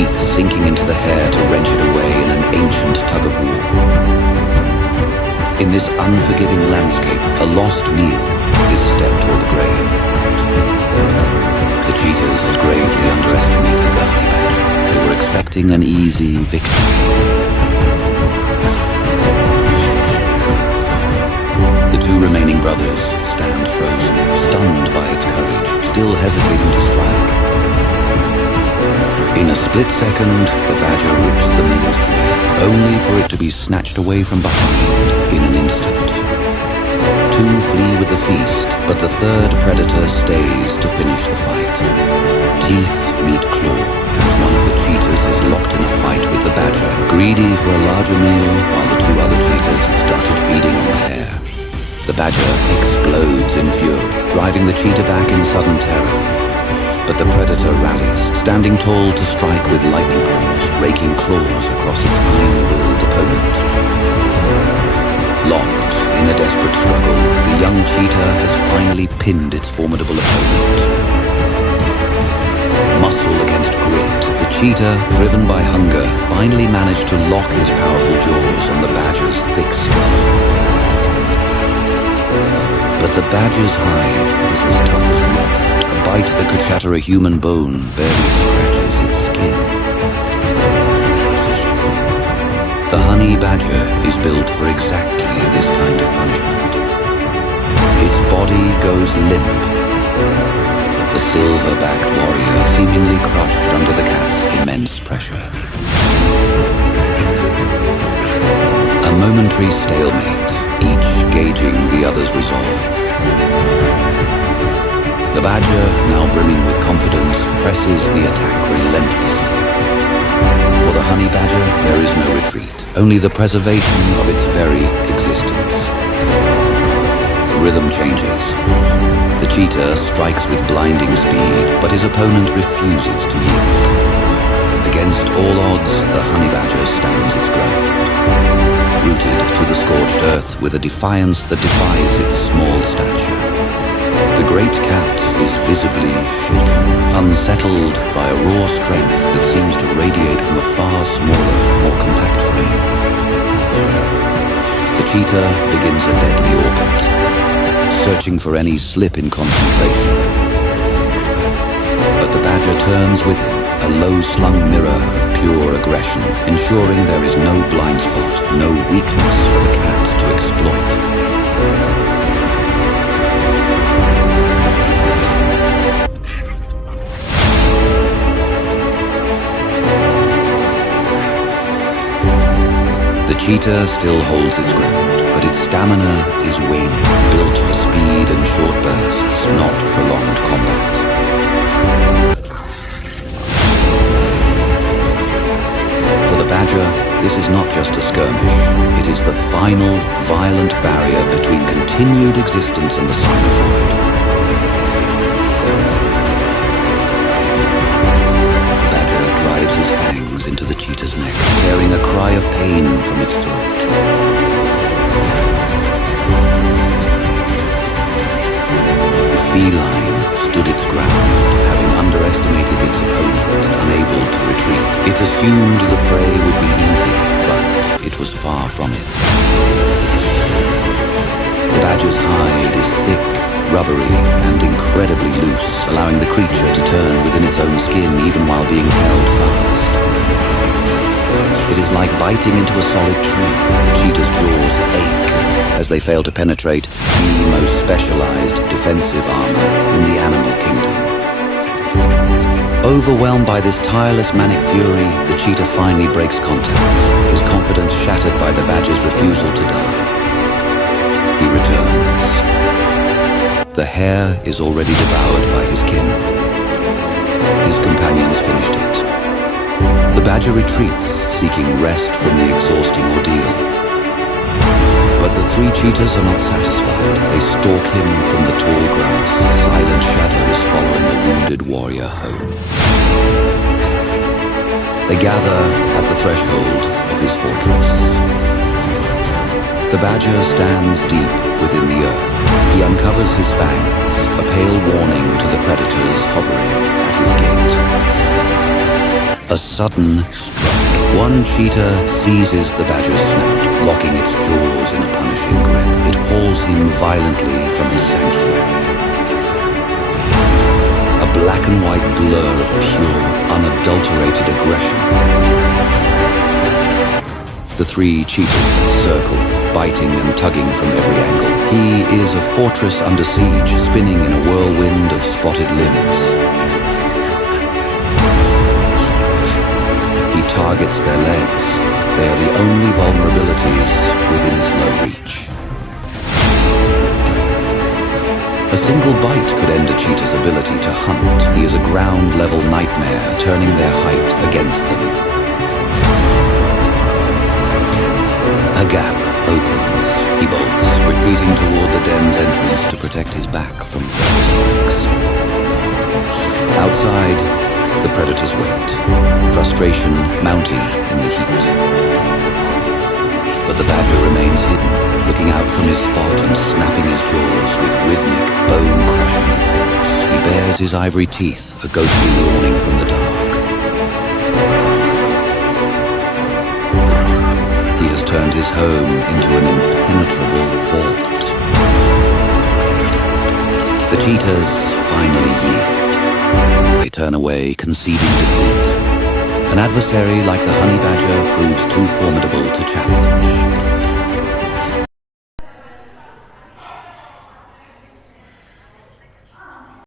teeth sinking into the hair to wrench it away in an ancient tug of war. In this unforgiving landscape, a lost meal is a step toward the grave. The cheetahs had gravely underestimated the honey badger. They were expecting an easy victory. The two remaining brothers stand frozen, stunned by its courage, still hesitating to strike. In a split second, the badger rips the meal free, only for it to be snatched away from behind in an instant. Two flee with the feast, but the third predator stays to finish the fight. Teeth meet claw, as one of the cheetahs is locked in a fight with the badger, greedy for a larger meal, while the two other cheetahs started feeding on the hare. The badger explodes in fury, driving the cheetah back in sudden terror. But the predator rallies, standing tall to strike with lightning paws, raking claws across its iron-willed opponent. Locked in a desperate struggle, the young cheetah has finally pinned its formidable opponent. Muscle against grit, the cheetah, driven by hunger, finally managed to lock his powerful jaws on the badger's thick skull. But the badger's hide is as tough as rubber. A bite that could shatter a human bone barely scratches its skin. The honey badger is built for exactly this kind of punishment. Its body goes limp. The silver-backed warrior seemingly crushed under the cat's immense pressure. A momentary stalemate, each gauging the other's resolve. The badger, now brimming with confidence, presses the attack relentlessly. For the honey badger, there is no retreat, only the preservation of its very existence. The rhythm changes. The cheetah strikes with blinding speed, but his opponent refuses to yield. Against all odds, the honey badger stands its ground, rooted to the scorched earth with a defiance that defies its small stature. The great cat is visibly shaken, unsettled by a raw strength that seems to radiate from a far smaller, more compact frame. The cheetah begins a deadly orbit, searching for any slip in concentration. But the badger turns with him, a low-slung mirror of pure aggression, ensuring there is no blind spot, no weakness for the cat to exploit. The cheetah still holds its ground, but its stamina is waning, built for speed and short bursts, not prolonged combat. For the badger, this is not just a skirmish. It is the final, violent barrier between continued existence and the silent void. The badger drives his fangs into the cheetah's neck, tearing a cry of pain from its throat. The feline stood its ground, having underestimated its opponent and unable to retreat. It assumed the prey would be easy, but it was far from it. The badger's hide is thick, rubbery, and incredibly loose, allowing the creature to turn within its own skin even while being held fast. It is like biting into a solid tree. The cheetah's jaws ache as they fail to penetrate the most specialized defensive armor in the animal kingdom. Overwhelmed by this tireless manic fury, the cheetah finally breaks contact, his confidence shattered by the badger's refusal to die. He returns. The hare is already devoured by his kin. His companions finished it. The badger retreats, seeking rest from the exhausting ordeal. But the three cheetahs are not satisfied. They stalk him from the tall grass, silent shadows following a wounded warrior home. They gather at the threshold of his fortress. The badger stands deep within the earth. He uncovers his fangs, a pale warning to the predators hovering at his gate. A sudden strike. One cheetah seizes the badger's snout, locking its jaws in a punishing grip. It hauls him violently from his sanctuary. A black and white blur of pure, unadulterated aggression. The three cheetahs circle, biting and tugging from every angle. He is a fortress under siege, spinning in a whirlwind of spotted limbs. He targets their legs. They are the only vulnerabilities within his low reach. A single bite could end a cheetah's ability to hunt. He is a ground-level nightmare, turning their height against them. A gap opens. He bolts, retreating toward the den's entrance to protect his back from further strikes. Outside, the predators wait, frustration mounting in the heat. But the badger remains hidden, looking out from his spot and snapping his jaws with rhythmic, bone-crushing force. He bares his ivory teeth, a ghostly warning from the dark. He has turned his home into an impenetrable vault. The cheetahs finally yield. They turn away, conceding defeat. An adversary like the honey badger proves too formidable to challenge.